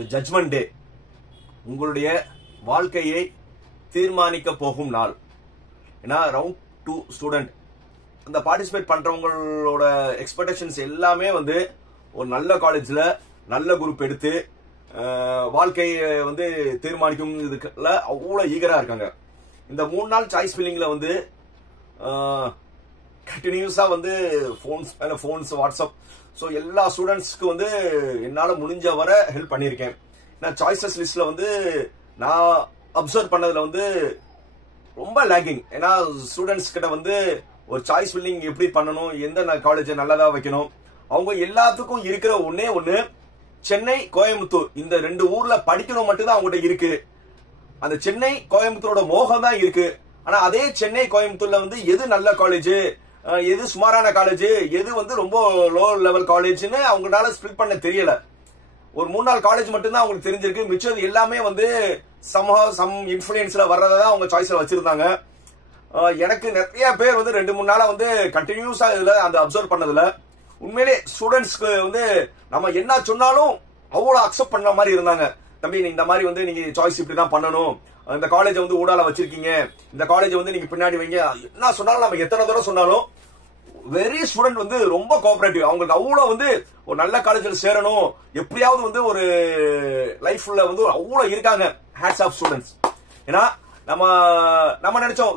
தி judgement டே, உங்களுடைய வாழ்க்கையை தீர்மானிக்க போகும் நாள். ஏன்னா ரவுண்ட் 2 ஸ்டூடெண்ட் அந்த பார்ட்டிசிபேட் பண்றவங்களோட எக்ஸ்பெக்டேஷன்ஸ் எல்லாமே வந்து ஒரு நல்ல காலேஜ்ல நல்ல குரூப் எடுத்து வாழ்க்கையை வந்து தீர்மானிக்கும் இதுல அவ்வளவு ஈகரா இருக்காங்க. இந்த 3 நாள் சாய்ஸ் ஃபில்லிங்ல வந்து கண்டினியூஸா வந்து போன்ஸ் வாட்ஸ்அப், ஸோ எல்லா ஸ்டூடெண்ட்ஸ்க்கு வந்து என்னால முடிஞ்ச வரை ஹெல்ப் பண்ணியிருக்கேன். ஏன்னா சாய்ஸஸ் லிஸ்ட்ல வந்து நான் அப்சர்வ் பண்ணதுல வந்து ரொம்ப லேக்கிங். ஏன்னா ஸ்டூடெண்ட்ஸ் கிட்ட வந்து ஒரு சாய்ஸ் ஃபில்லிங் எப்படி பண்ணணும், எந்த காலேஜை நல்லதா வைக்கணும், அவங்க எல்லாத்துக்கும் இருக்கிற ஒன்னே ஒண்ணு சென்னை கோயம்புத்தூர் இந்த 2 ஊர்ல படிக்கணும் மட்டும்தான் அவங்ககிட்ட இருக்கு. அந்த சென்னை கோயம்புத்தூரோட மோகம் தான் இருக்கு. ஆனா அதே சென்னை கோயம்புத்தூர்ல வந்து எது நல்ல காலேஜ், எது சுமாரான காலேஜ், எது வந்து ரொம்ப லோ லெவல் காலேஜ்னு அவங்களால ஸ்பிளிட் பண்ண தெரியல. ஒரு 3 நாள் காலேஜ் மட்டும்தான் அவங்களுக்கு தெரிஞ்சிருக்கு. மிச்சது எல்லாமே வந்து சம் இன்ஃபுளுன்ஸ்ல வர்றதான் அவங்க சாய்ஸ்ல வச்சிருந்தாங்க. எனக்கு நிறைய பேர் வந்து 2-3 நாளா வந்து கண்டினியூஸா இதுல அந்த அப்சர்வ் பண்ணதுல உண்மையிலே ஸ்டூடெண்ட்ஸ்க்கு வந்து நம்ம என்ன சொன்னாலும் அவ்வளவு அக்செப்ட் பண்ண மாதிரி இருந்தாங்க. தம்பி இந்த மாதிரி வந்து நீங்க சாய்ஸ் இப்படிதான் பண்ணணும், இந்த காலேஜ் வந்து ஊடால வச்சிருக்கீங்க, இந்த காலேஜ் வந்து நீங்க பின்னாடி வைங்க, என்ன சொன்னாலும் நம்ம எத்தனை தடவை சொன்னாலும் வெரி ஸ்டூடெண்ட் வந்து ரொம்ப கோஆபரேட்டிவ். அவங்களுக்கு அவ்வளவு வந்து ஒரு நல்ல காலேஜ்ல சேரணும், எப்படியாவது வந்து ஒரு லைஃப்ல வந்து அவ்வளவு இருக்காங்க. Hats off students. ஏன்னா நம்ம நினைச்சோம்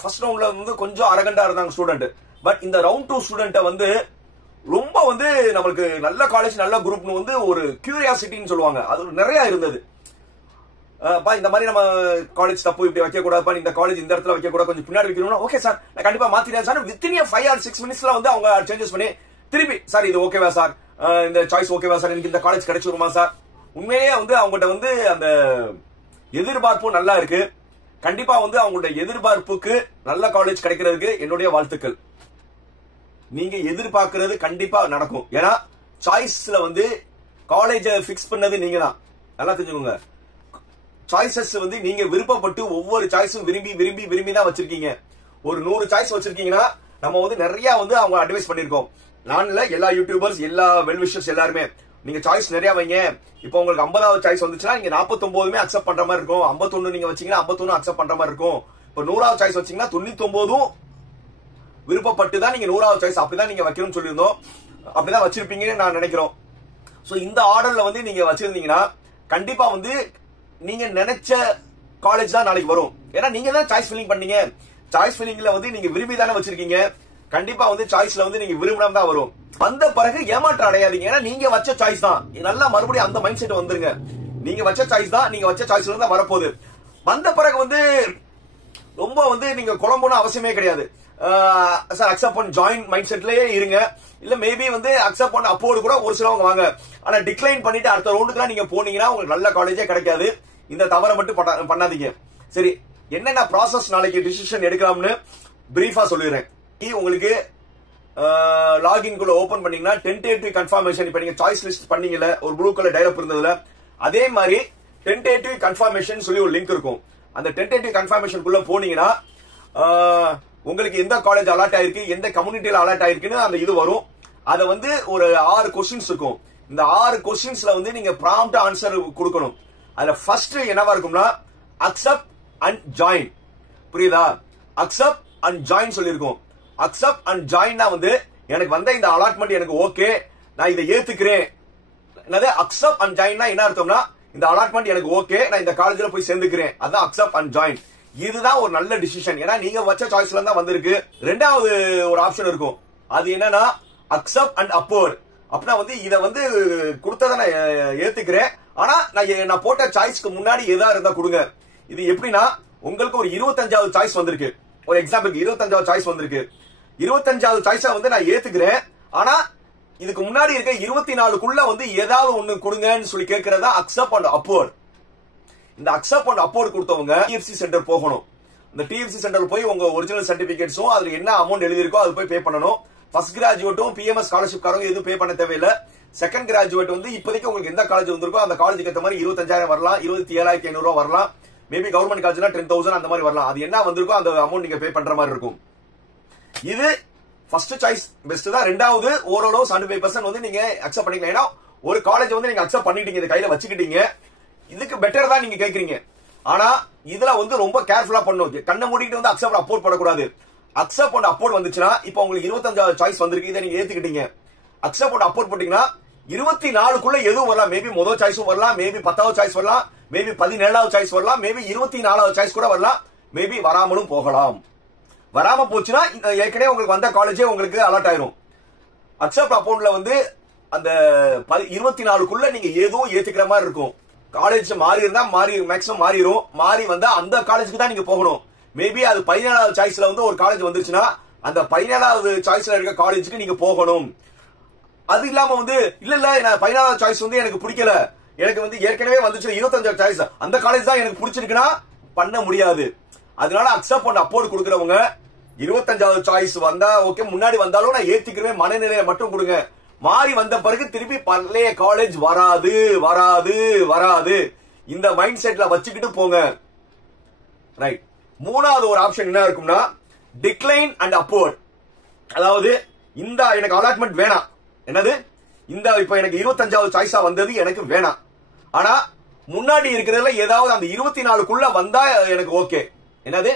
ஃபர்ஸ்ட் ரவுண்ட்ல வந்து கொஞ்சம் அரகண்டா இருந்தாங்க ஸ்டூடெண்ட். பட் இந்த ரவுண்ட் 2 ஸ்டூடெண்ட வந்து ரொம்ப வந்து நம்மளுக்கு நல்ல காலேஜ் நல்ல குரூப்னு வந்து ஒரு கியூரியாசிட்டின்னு சொல்லுவாங்க, அது நிறைய இருந்தது. இந்த மாதிரி நம்ம காலேஜ் தப்பு இப்படி வைக்க கூடாதுப்பா, இந்த காலேஜ் இந்த இடத்துல வைக்க கூடாது, கொஞ்சம் பின்னாடி வைக்கணும்னா ஓகே சார் நான் கண்டிப்பா மாத்திட்டேன் சார். வித்தின் 5 or 6 மினிட்ஸ்ல வந்து அவங்க சேஞ்சஸ் பண்ணி திருப்பி சார் இது ஓகேவா சார், இந்த சாய்ஸ் ஓகேவா சார், எனக்கு இந்த காலேஜ் கிடைச்சிருமா சார். உண்மையிலேயே வந்து அவங்ககிட்ட வந்து அந்த எதிர்பார்ப்பும் நல்லா இருக்கு. கண்டிப்பா வந்து அவங்களுடைய எதிர்பார்ப்புக்கு நல்ல காலேஜ் கிடைக்கிறதுக்கு என்னுடைய வாழ்த்துக்கள். நீங்க எதிர்பார்க்கிறது கண்டிப்பா நடக்கும். ஏன்னா சாய்ஸ்ல வந்து காலேஜ பிக்ஸ் பண்ணது நீங்க தான், நல்லா தெரிஞ்சுக்கோங்க. சாய்ஸஸ் வந்து நீங்க விருப்பப்பட்டு ஒவ்வொரு சாய்ஸும் விரும்பி விரும்பி விரும்பி தான் வச்சிருக்கீங்க. ஒரு 100 சாய்ஸ் வச்சிருக்கீங்கன்னா நம்ம வந்து நிறைய வந்து அவங்க அட்வைஸ் பண்ணிருக்கோம். நான் இல்ல, எல்லா யூடியூபர்ஸ் எல்லா வெல்விஷர்ஸ் எல்லாருமே நீங்க சாய்ஸ் நிறைய வைங்க. இப்போ உங்களுக்கு 50வது சாய்ஸ் வந்துச்சுன்னா நீங்க 49மே அக்செப்ட் பண்ற மாதிரி இருக்கும். 51 நீங்க வச்சீங்கன்னா 51 அக்செப்ட் பண்ற மாதிரி இருக்கும். இப்போ 100வது சாய்ஸ் வச்சீங்கன்னா 99 விருப்பப்பட்டு தான் நீங்க 100வது சாய்ஸ் அப்படிதான் நீங்க வைக்கணும்னு சொல்லியிருந்தோம். அப்படிதான் வச்சிருப்பீங்கன்னு நான் நினைக்கிறோம். சோ இந்த ஆர்டர்ல வந்து நீங்க வச்சிருந்தீங்கன்னா கண்டிப்பா வந்து நீங்க நினைச்ச காலேஜ் தான் நாளைக்கு வரும். ஏன்னா நீங்க தான் சாய்ஸ் ஃபில்லிங் பண்ணீங்க. சாய்ஸ் ஃபில்லிங்ல வந்து நீங்க விரும்பி தானே வச்சிருக்கீங்க. கண்டிப்பா வந்து சாய்ஸ்ல வந்து நீங்க விரும்பினா தான் வரும். வந்த பிறகு ஏமாற்றம் அடையாதீங்க. ஏன்னா நீங்க வச்ச சாய்ஸ் தான். நல்லா மறுபடியும் அந்த மைண்ட் செட் வந்துருங்க. நீங்க வச்ச சாய்ஸ் தான், நீங்க வச்ச சாய்ஸ்ல இருந்து வரப்போகுது. வந்த பிறகு வந்து ரொம்ப வந்து நீங்க குழம்புன்னு அவசியமே கிடையாது. சார் அக்செப்ட் பண்ண ஜாயின் மைண்ட் செட்லயே இருங்க. இல்ல மேபி வந்து அக்செப்ட் பண்ண அப்போடு கூட ஒரு சிலவங்க வாங்க. ஆனா டிக்ளைன் பண்ணிட்டு அடுத்த ரவுண்டுக்கு நீங்க போனீங்கன்னா உங்களுக்கு நல்ல காலேஜே கிடைக்காது. இந்த தவறை மட்டும் பண்ணாதீங்க. சரி, என்னென்ன ப்ராசஸ் நாளைக்கு டிசிஷன் எடுக்கலாம்னு பிரீஃபா சொல்லிடுறேன். உங்களுக்கு லாகின் குள்ள ஓபன் பண்ணீங்கன்னா டென்டேட்டிவ் கன்ஃபர்மேஷன், இப்ப நீங்க சாய்ஸ் லிஸ்ட் பண்ணீங்கல ஒரு ப்ளூ கலர் டயலாக் இருந்ததுல, அதே மாதிரி டென்டேட்டிவ் கன்ஃபர்மேஷன் சொல்லி ஒரு லிங்க் இருக்கும். அந்த டென்டேட்டிவ் கன்ஃபர்மேஷன் குள்ள போனீங்கன்னா உங்களுக்கு எந்த காலேஜ் அலாட் ஆயிருக்கு, எந்த கம்யூனிட்டியில அலாட் ஆயிருக்குன்னு அந்த இது வரும். அத வந்து ஒரு 6 கொஸ்டின்ஸ் இருக்கும். இந்த 6 கொஸ்டின்ஸ்ல வந்து நீங்க ப்ராம்ப்ட் ஆன்சர் கொடுக்கணும். அதுல ஃபர்ஸ்ட் என்னவா இருக்கும்னா அக்செப்ட் அண்ட் ஜாயின். புரியுதா? அக்செப்ட் அண்ட் ஜாயின் சொல்லிருக்கோம். அக்செப்ட் அண்ட் ஜாயின்னா வந்து எனக்கு வந்த இந்த அலாட்மெண்ட் எனக்கு ஓகே, நான் இதை ஏத்துக்கிறேன். என்னது அக்செப்ட் அண்ட் ஜாயின்னா என்ன அர்த்தம்னா இந்த அலாட்மெண்ட் எனக்கு ஓகே, நான் இந்த காலேஜ்ல போய் சேர்ந்துக்கிறேன். அதான் அக்செப்ட் அண்ட் ஜாயின். இதுதான் ஒரு நல்ல டிசிஷன். ஏன்னா நீங்க வச்ச சாய்ஸ்ல தான் வந்திருக்கு. ரெண்டாவது ஒரு ஆப்ஷன் இருக்கும். அது என்னன்னா அக்செப்ட் அண்ட் அப்போர்ட். அப்படின்னா வந்து இத வந்து கொடுத்ததை நான் ஏத்துக்கிறேன். ஆனா நான் போட்ட சாய்ஸ்க்கு முன்னாடி எதா இருந்தா கொடுங்க. இது எப்படின்னா உங்களுக்கு ஒரு 25வது சாய்ஸ் வந்திருக்கு. ஒரு எக்ஸாம்பிளுக்கு 25வது சாய்ஸ் வந்திருக்கு. 25வது சாய்ஸா வந்து நான் ஏத்துக்கிறேன். ஆனா இதுக்கு முன்னாடி இருக்க 24க்குள்ள வந்து ஏதாவது ஒண்ணு கொடுங்கன்னு சொல்லி கேட்கறதா அக்செப்ட் அண்ட் அப்போர்ட். இந்த அக்செப்ட் அண்ட் அப்போர்ட் கொடுத்தவங்க டிஎஃப்சி சென்டர் போகணும். இந்த டிஎஃப்சி சென்டர்ல போய் உங்க ஒரிஜினல் சர்டிபிகேட்ஸும் அதுல என்ன அமௌண்ட் எழுதிருக்கோ அது போய் பே பண்ணணும். ஃபர்ஸ்ட் கிராஜுவேட்டும் பிஎம்எஸ் ஸ்காலர்ஷிப் காரங்க எதுவும் பே பண்ண தேவையில்லை. செகண்ட் கிராஜுவேட் வந்து இப்போதைக்கு உங்களுக்கு எந்த காலேஜ் வந்திருக்கோ அந்த காலேஜுக்கு ஏற்ற மாதிரி 25,000 வரலாம், 27,500 வரலாம். மேபி கவர்மெண்ட் காலேஜ்னா 10,000 அந்த மாதிரி வரலாம். அது என்ன வந்திருக்கோ அந்த அமௌண்ட் நீங்க பே பண்ற மாதிரி இருக்கும். இது ஃபர்ஸ்ட் சாய்ஸ் பெஸ்ட் தான். ரெண்டாவது ஓரளவு 75% வந்து நீங்க அக்செப்ட் பண்ணிக்கலாம். ஏன்னா ஒரு காலேஜ் வந்து நீங்க அக்செப்ட் பண்ணிட்டீங்க, இதை கையில வச்சுக்கிட்டீங்க, இதுக்கு பெட்டர் தான் நீங்க கேக்குறீங்க. ஆனா இதுல வந்து ரொம்ப கேர்ஃபுல்லா பண்ணணும். கண்ணை மூடிட்டு வந்து அக்செப்ட் அப்போர்ட் பண்ணக்கூடாது. அக்செப்ட் பண்ண அப்போர்ட் வந்துச்சுன்னா இப்போ உங்களுக்கு 25வது சாய்ஸ் வந்திருக்கு, இதை நீங்க ஏத்துக்கிட்டீங்க. அக்செப்ட் பண்ண அப்போர்ட் போட்டீங்கன்னா 24க்குள்ள எதுவும் வரலாம். மேபி முதல் சாய்ஸும் வரலாம், மேபி 10வது சாய்ஸ் வரலாம், மேபி 17வது சாய்ஸ் வரலாம், மேபி 24வது சாய்ஸ் கூட வரலாம், மேபி வராமலும் போகலாம். வராம போச்சுன்னா ஏற்கனவே உங்களுக்கு வந்த காலேஜே உங்களுக்கு அலர்ட் ஆயிரும். அக்செப்ட் அப்போர்ட்ல வந்து அந்த 24க்குள்ள நீங்க ஏதோ ஏத்துக்கிற மாதிரி இருக்கும். காலேஜ் மாறி இருந்தா மேக்ஸிமம் மாறிடும். மாறி வந்தா அந்த காலேஜுக்கு தான் நீங்க போகணும். மேபி அது 17வது சாய்ஸ்ல வந்து ஒரு காலேஜ் வந்துருச்சுன்னா அந்த 17வது சாய்ஸ்ல இருக்க காலேஜுக்கு நீங்க போகணும். அது இல்லாம வந்து இல்ல நான் 17வது சாய்ஸ் வந்து எனக்கு பிடிக்கல, எனக்கு வந்து ஏற்கனவே வந்துச்சு 25வது சாய்ஸ், அந்த காலேஜ் தான் எனக்கு பிடிச்சிருக்குன்னா பண்ண முடியாது. அதனால அக்செப்ட் பண்ண அப்போர்ட் கொடுக்கறவங்க 25வது சாய்ஸ் வந்தா ஓகே, முன்னாடி வந்தாலும் நான் ஏத்துக்கிறேன் மனநிலையை மட்டும் கொடுங்க. மாறி வந்த பிறகு திருப்பி பழைய காலேஜ் வராது வராது வராது, இந்த மைண்ட் செட்ல வச்சுக்கிட்டு போங்க. ரைட். மூணாவது ஒரு ஆப்ஷன் என்ன இருக்கும்னா டிக்ளைன் அண்ட் அப்போர்ட். அதாவது இந்த எனக்கு அலாட்மெண்ட் வேணாம், என்னது இந்த இப்ப எனக்கு 25வது சாய்ஸா வந்தது எனக்கு வேணாம், ஆனா முன்னாடி இருக்கிறதுல ஏதாவது அந்த 24க்குள்ள வந்தா எனக்கு ஓகே. என்னது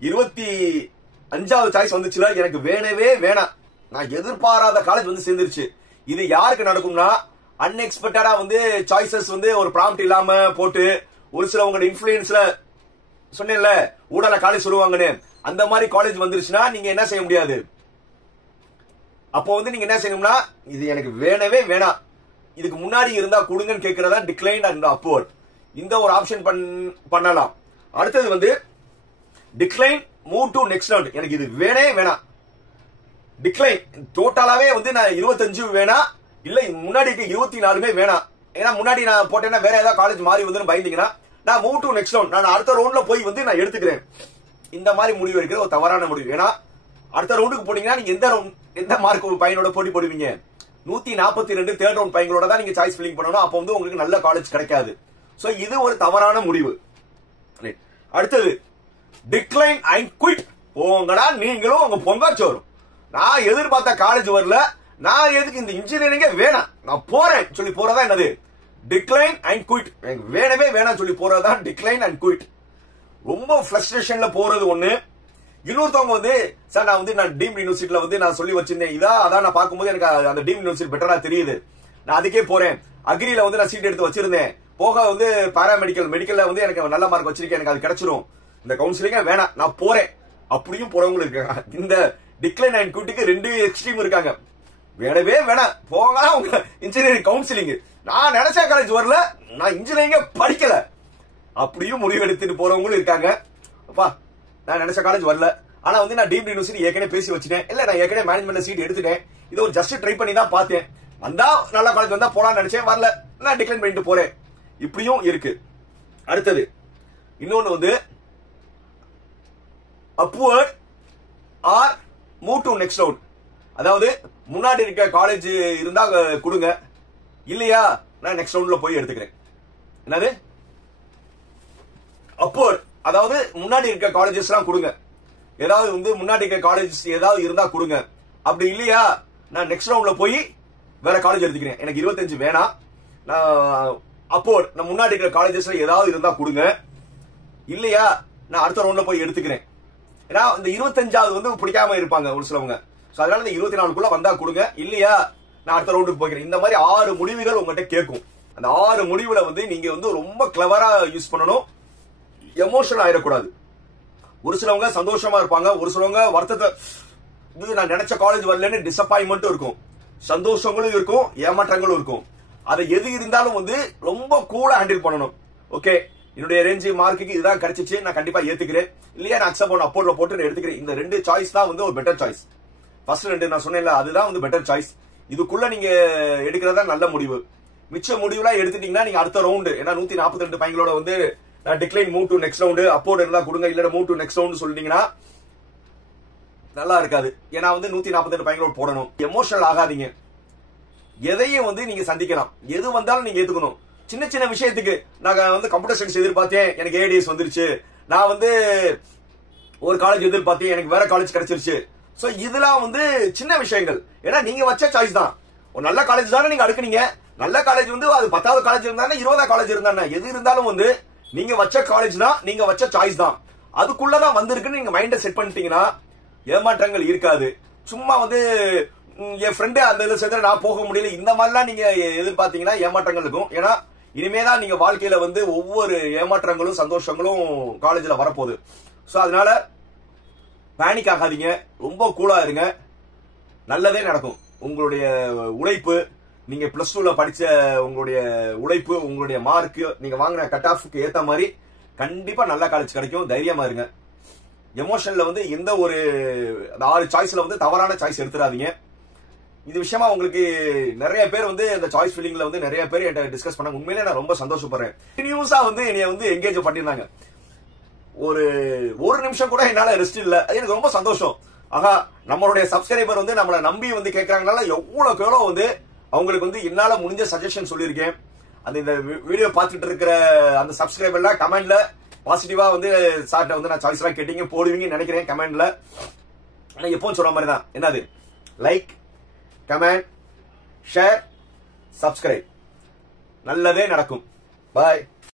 25வது சாய்ஸ் வந்துச்சுல, எனக்கு வேணவே வேணாம், நான் எதிர்பாராத காலேஜ் வந்து சேர்ந்துருச்சு. இது யாருக்கு நடக்கும்னா அன்எக்ஸ்பெக்டடா வந்து சாய்ஸஸ் வந்து ஒரு ப்ராம்ப்ட் இல்லாம போட்டு ஒரு சில உங்களோட இன்ஃபுளுன்ஸ்ல சொன்னேன்ல ஊடால காலேஜ் சொல்லுவாங்கன்னு, அந்த மாதிரி காலேஜ் வந்துருச்சுன்னா நீங்க என்ன செய்ய முடியாது. அப்போ வந்து நீங்க என்ன செய்யணும்னா இது எனக்கு வேணவே வேணாம், இதுக்கு முன்னாடி இருந்தா கொடுங்கன்னு கேட்கறதா டிக்ளைன் அண்ட் அப்போர்ட். இந்த ஒரு ஆப்ஷன் பண்ணலாம். அடுத்தது வந்து decline move to next round. எனக்கு இது வேணவே வேணாம், டிக்ளைன் டோட்டலாவே வந்து நான் 25 வேணாம், இல்ல முன்னாடி 24மே வேணாம். ஏன்னா முன்னாடி நான் போட்டேன்னா வேற ஏதாவது காலேஜ் மாறி வந்து பயந்தீங்கன்னா நான் மூவ் டு நெக்ஸ்ட் ரவுண்ட், நான் அடுத்த ரவுண்ட்ல போய் வந்து நான் எடுத்துக்கிறேன். இந்த மாதிரி முடிவு இருக்கிற ஒரு தவறான முடிவு. ஏன்னா அடுத்த ரவுண்டுக்கு போனீங்கன்னா நீங்க எந்த மார்க் பையனோட போட்டி போடுவீங்க? 142 தேர்ட் ரவுண்ட் பையங்களோட தான் நீங்க சாய்ஸ் ஃபில்லிங் பண்ணணும். அப்போ வந்து உங்களுக்கு நல்ல காலேஜ் கிடைக்காது. சோ இது ஒரு தவறான முடிவு. அடுத்தது டிக்ளைன் அண்ட் குவிட். போங்கடா நீங்களும் உங்க பொங்காச்சோரும், நான் எதிர்பார்த்த காலேஜ் வரல, நான் எதுக்கு இந்த இன்ஜினியரிங்கே வேணாம் நான் போறேன் சொல்லி போறதா என்னது டிக்ளைன் அண்ட் குவிட். எனக்கு வேணவே வேணாம் சொல்லி போறதா டிக்ளைன் அண்ட் குவிட். ரொம்ப ஃப்ரஸ்ட்ரேஷன்ல போறது ஒண்ணு. இன்னொருத்தவங்க வந்து சார் நான் வந்து நான் டீம்ட் யூனிவர்சிட்டியில வந்து நான் சொல்லி வச்சிருந்தேன், அதான் நான் பார்க்கும்போது எனக்கு அந்த டீம் யூனிவர்சிட்டி பெட்டரா தெரியுது, நான் அதுக்கே போறேன். அக்ரியில வந்து நான் சீட் எடுத்து வச்சிருந்தேன், போக வந்து மெடிக்கல்ல வந்து எனக்கு நல்ல மார்க் வச்சிருக்கேன், எனக்கு அது கிடைச்சிரும், இந்த கவுன்சிலிங்க வேணாம் நான் போறேன், அப்படியும் போறவங்களும் இருக்காங்க. இந்த டிக்ளைன் அண்ட் குவிட்டுக்கு ரெண்டு எக்ஸ்ட்ரீம் இருக்காங்க. வேணவே வேணாம் போங்க உங்க இன்ஜினியரிங் கவுன்சிலிங், நான் நினைச்ச காலேஜ் வரல, நான் இன்ஜினியரிங்க படிக்கல, அப்படியும் முடிவு எடுத்துட்டு போறவங்களும் இருக்காங்க. அப்பா நான் நினைச்ச காலேஜ் வரல, ஆனா வந்து நான் டீம்ட் யூனிவர்சிட்டி ஏற்கனவே பேசி வச்சுட்டேன், இல்ல நான் ஏற்கனவே மேனேஜ்மெண்ட்ல சீட் எடுத்துட்டேன், இது ஒரு ஜஸ்ட் ட்ரை பண்ணி தான் பார்த்தேன், வந்தா நல்ல காலேஜ் வந்தா போலான்னு நினைச்சேன், வரல நான் டிக்ளைன் பண்ணிட்டு போறேன், இப்படியும் இருக்கு. அடுத்தது இன்னொன்னு வந்து upward or move to next round. அதாவது முன்னாடி இருக்க காலேஜ் இருந்தா கொடுங்க, இல்லையா நான் நெக்ஸ்ட் ரவுண்ட்ல போய் எடுத்துக்கிறேன். என்னது அப்வர்ட், அதாவது முன்னாடி இருக்க காலேஜஸ் எல்லாம் கொடுங்க, ஏதாவது வந்து முன்னாடி இருக்க காலேஜ் ஏதாவது இருந்தா கொடுங்க, அப்படி இல்லையா நான் நெக்ஸ்ட் ரவுண்ட்ல போய் வேற காலேஜ் எடுத்துக்கிறேன், எனக்கு 25 வேணாம், நான் அப்வர்ட் நான் முன்னாடி இருக்கிற காலேஜஸ்ல ஏதாவது இருந்தா கொடுங்க, இல்லையா நான் அடுத்த ரவுண்ட்ல போய் எடுத்துக்கிறேன். ஏன்னா இந்த 25வது வந்து பிடிக்காம இருப்பாங்க ஒரு சிலவங்க, அதனால இந்த 24க்குள்ள வந்தா கொடுங்க, இல்லையா நான் அடுத்த ரவுண்டுக்கு போய்க்கிறேன். இந்த மாதிரி 6 முடிவுகள் உங்ககிட்ட கேட்கும். அந்த 6 முடிவுல வந்து நீங்க வந்து ரொம்ப கிளவரா யூஸ் பண்ணணும், எமோஷனல் ஆயிடக்கூடாது. ஒரு சிலவங்க சந்தோஷமா இருப்பாங்க, ஒரு சிலவங்க வருத்தத்தை இது நான் நினைச்ச காலேஜ் வரலன்னு டிசப்பாயின்மெண்ட் இருக்கும், சந்தோஷங்களும் இருக்கும், ஏமாற்றங்களும் இருக்கும். அதை எது இருந்தாலும் வந்து ரொம்ப கூலா ஹேண்டில் பண்ணணும். ஓகே என்னுடைய ரேஞ்ச் மார்க்குக்கு இதுதான் கிடைச்சிச்சு, நான் கண்டிப்பா ஏத்துக்கிறேன், இல்லையா நான் அக்செப்ட் பண்ண அப்போர்ட்ல போட்டு எடுத்துக்கிறேன். இந்த 2 சாய்ஸ் தான் வந்து ஒரு பெட்டர் சாய்ஸ். ஃபர்ஸ்ட் 2 நான் சொன்னேன்ல அதுதான் வந்து பெட்டர் சாய்ஸ். இதுக்குள்ள நீங்க எடுக்கிறதா நல்ல முடிவு. மிச்ச முடிவுலாம் எடுத்துட்டீங்கன்னா நீங்க அடுத்த ரவுண்டு, ஏன்னா 142 பையங்களோட வந்து நான் decline move to next round upward இருந்தா கொடுங்க, இல்ல மூவ் டு நெக்ஸ்ட் ரவுண்ட் சொல்லிட்டீங்கன்னா நல்லா இருக்காது. ஏன்னா வந்து 142 பையங்களோட போடணும். எமோஷனல் ஆகாதீங்க, எதையும் வந்து நீங்க சந்திக்கலாம், எது வந்தாலும் நீங்க ஏத்துக்கணும். சின்ன சின்ன விஷயத்துக்கு நான் வந்து கம்ப்யூட்டர் சயின்ஸ் எதிர்பார்த்தேன், எனக்கு ஏடிஎஸ் வந்துருச்சு, நான் வந்து ஒரு காலேஜ் எதிர்பார்த்தேன், எனக்கு வேற காலேஜ் கிடைச்சிருச்சு. சோ இதெல்லாம் வந்து சின்ன விஷயங்கள், ஏன்னா நீங்க வச்ச சாய்ஸ் தான், ஒரு நல்ல காலேஜ் தானே நீங்க அடுக்குனீங்க, நல்ல காலேஜ் வந்து அது 10வது காலேஜ் இருந்தானே 20வது காலேஜ் இருந்தானே எது இருந்தாலும் வந்து நீங்க வச்ச காலேஜ்னா நீங்க வச்ச சாய்ஸ் தான். அதுக்குள்ளதான் வந்திருக்குன்னு நீங்க மைண்ட செட் பண்ணிட்டீங்கன்னா ஏமாற்றங்கள் இருக்காது. சும்மா வந்து என் ஃப்ரெண்டு அந்த இதில் சேர்ந்து நான் போக முடியல இந்த மாதிரிலாம் நீங்க எதிர்பார்த்தீங்கன்னா ஏமாற்றங்கள் இருக்கும். ஏன்னா இனிமேதான் நீங்க வாழ்க்கையில வந்து ஒவ்வொரு ஏமாற்றங்களும் சந்தோஷங்களும் காலேஜ்ல வரப்போகுது. சோ அதனால பேனிக் ஆகாதீங்க, ரொம்ப கூலா இருங்க, நல்லதே நடக்கும். உங்களுடைய உழைப்பு, நீங்க பிளஸ் 2ல படிச்ச உங்களுடைய உழைப்பு, உங்களுடைய மார்க், நீங்க வாங்கின கட் ஆஃப்க்கு ஏத்த மாதிரி கண்டிப்பா நல்ல காலேஜ் கிடைக்கும். தைரியமா இருங்க. எமோஷன்ல வந்து எந்த ஒரு 6 சாய்ஸ்ல வந்து தவறான சாய்ஸ் எடுத்துறாதீங்க. இது விஷயமா உங்களுக்கு நிறைய பேர் வந்து இந்த சாய்ஸ் ஃபீலிங்ல வந்து நிறைய பேர் என்கிட்ட டிஸ்கஸ் பண்ணாங்க. உண்மையிலே நான் ரொம்ப சந்தோஷப்படுறேன். கண்டினியூஸா வந்து என்னைய வந்து என்கேஜ் பண்ணிருந்தாங்க. ஒரு நிமிஷம் கூட என்னால ரெஸ்ட் இல்ல. அது எனக்கு ரொம்ப சந்தோஷம். ஆகா, நம்மளுடைய சப்ஸ்கிரைபர் வந்து நம்மள நம்பி வந்து கேட்கறாங்கனால எவ்வளவுக்கு எவ்வளவு வந்து அவங்களுக்கு வந்து என்னால முடிஞ்ச சஜஷன் சொல்லியிருக்கேன். அந்த இந்த வீடியோ பார்த்துட்டு இருக்கிற அந்த சப்ஸ்கிரைபர்லாம் கமெண்ட்ல பாசிட்டிவா வந்து சார்ட்ட வந்து நான் சாய்ஸ் எல்லாம் கேட்டீங்க போடுவீங்கன்னு நினைக்கிறேன் கமெண்ட்ல. ஆனா எப்பவும் சொல்ற மாதிரி தான், என்னது லைக், கமெண்ட், ஷேர், சப்ஸ்கிரைப். நல்லதே நடக்கும். பாய்.